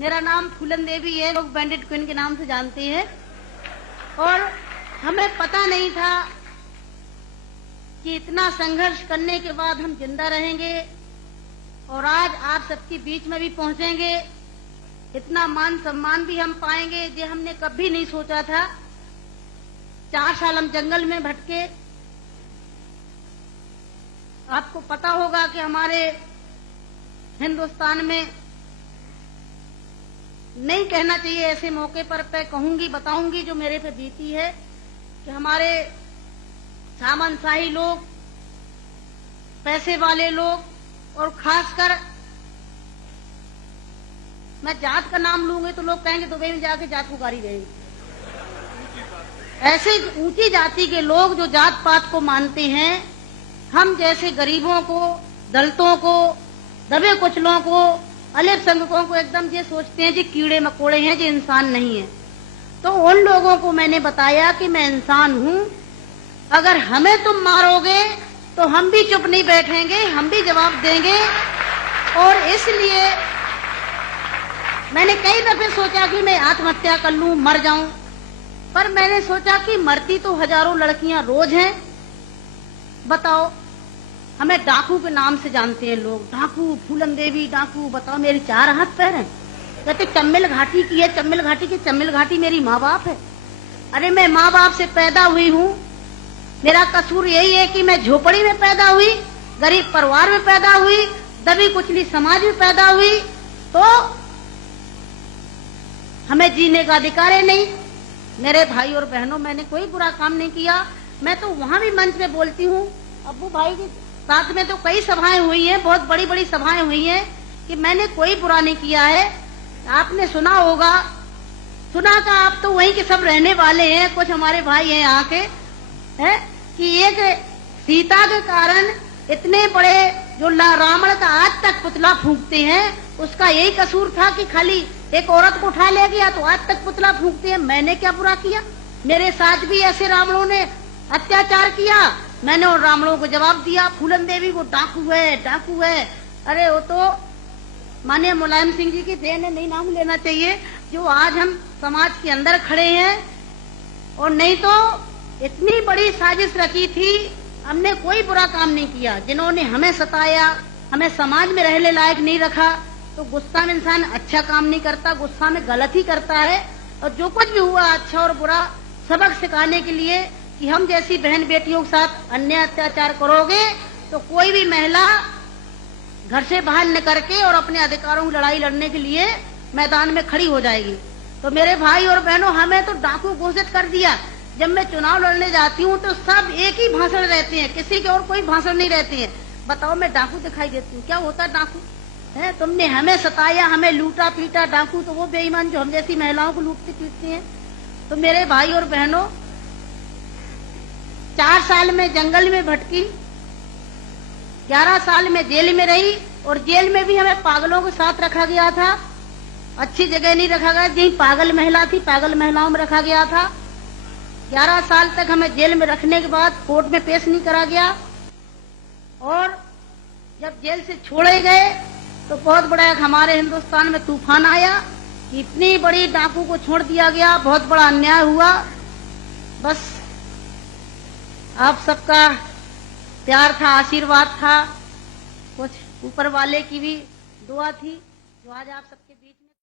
मेरा नाम फूलन देवी है, लोग बैंडिट क्वीन के नाम से जानते हैं। और हमें पता नहीं था कि इतना संघर्ष करने के बाद हम जिंदा रहेंगे और आज आप सबके बीच में भी पहुंचेंगे, इतना मान सम्मान भी हम पाएंगे, ये हमने कभी नहीं सोचा था। 4 साल हम जंगल में भटके। आपको पता होगा कि हमारे हिंदुस्तान में नहीं कहना चाहिए ऐसे मौके पर, कहूंगी, बताऊंगी जो मेरे पे बीती है, कि हमारे सामंतशाही लोग, पैसे वाले लोग और खासकर मैं जात का नाम लूंगी तो लोग कहेंगे दुबई में जाके जात पुकारी रहेंगे। ऐसे ऊंची जाति के लोग जो जात पात को मानते हैं, हम जैसे गरीबों को, दलितों को, दबे कुचलों को, अल्पसंख्यकों को एकदम ये सोचते हैं जी कीड़े मकोड़े हैं, जी इंसान नहीं है। तो उन लोगों को मैंने बताया कि मैं इंसान हूं, अगर हमें तुम मारोगे तो हम भी चुप नहीं बैठेंगे, हम भी जवाब देंगे। और इसलिए मैंने कई दफे सोचा कि मैं आत्महत्या कर लूं, मर जाऊं, पर मैंने सोचा कि मरती तो हजारों लड़कियां रोज हैं। बताओ, हमें डाकू के नाम से जानते हैं लोग, डाकू, फूलन देवी डाकू। बताओ, मेरी 4 हाथ पैर हैं। कहते चम्मिल घाटी की है, चम्मिल घाटी की। चम्मिल घाटी मेरी माँ बाप है। अरे मैं माँ बाप से पैदा हुई हूँ, मेरा कसूर यही है कि मैं झोपड़ी में पैदा हुई, गरीब परिवार में पैदा हुई, दबी कुचली समाज में पैदा हुई, तो हमें जीने का अधिकार है नहीं। मेरे भाई और बहनों, मैंने कोई बुरा काम नहीं किया। मैं तो वहां भी मंच में बोलती हूँ, अब्बू भाई के साथ में तो कई सभाएं हुई हैं, बहुत बड़ी बड़ी सभाएं हुई हैं, कि मैंने कोई बुरा नहीं किया है। आपने सुना होगा, सुना का आप तो वहीं के सब रहने वाले हैं, कुछ हमारे भाई हैं यहाँ के, है कि एक सीता के कारण इतने बड़े जो रावण का आज तक पुतला फूंकते हैं, उसका यही कसूर था कि खाली एक औरत को उठा ले गया तो आज तक पुतला फूंकते हैं। मैंने क्या बुरा किया? मेरे साथ भी ऐसे रावणों ने अत्याचार किया, मैंने उन रावणों को जवाब दिया। फूलन देवी वो डाकू है, डाकू है। अरे वो तो माननीय मुलायम सिंह जी की देन है, नहीं नाम लेना चाहिए, जो आज हम समाज के अंदर खड़े हैं। और नहीं तो इतनी बड़ी साजिश रची थी, हमने कोई बुरा काम नहीं किया। जिन्होंने हमें सताया, हमें समाज में रहने लायक नहीं रखा, तो गुस्सा में इंसान अच्छा काम नहीं करता, गुस्सा में गलत ही करता है। और जो कुछ भी हुआ अच्छा और बुरा सबक सिखाने के लिए कि हम जैसी बहन बेटियों के साथ अन्याय अत्याचार करोगे तो कोई भी महिला घर से बाहर निकल के और अपने अधिकारों की लड़ाई लड़ने के लिए मैदान में खड़ी हो जाएगी। तो मेरे भाई और बहनों, हमें तो डाकू घोषित कर दिया। जब मैं चुनाव लड़ने जाती हूँ तो सब एक ही भाषण रहते हैं, किसी के और कोई भाषण नहीं रहते हैं। बताओ, मैं डाकू दिखाई देती हूँ? क्या होता डाकू है? तुमने हमें सताया, हमें लूटा पीटा। डाकू तो वो बेईमान जो हम जैसी महिलाओं को लूटते पीटते हैं। तो मेरे भाई और बहनों, 4 साल में जंगल में भटकी, 11 साल में जेल में रही, और जेल में भी हमें पागलों के साथ रखा गया था। अच्छी जगह नहीं रखा गया, जहीं पागल महिला थी, पागल महिलाओं में रखा गया था। 11 साल तक हमें जेल में रखने के बाद कोर्ट में पेश नहीं करा गया। और जब जेल से छोड़े गए तो बहुत बड़ा हमारे हिंदुस्तान में तूफान आया कि इतनी बड़ी डाकू को छोड़ दिया गया, बहुत बड़ा अन्याय हुआ। बस आप सबका प्यार था, आशीर्वाद था, कुछ ऊपर वाले की भी दुआ थी, जो आज आप सबके बीच में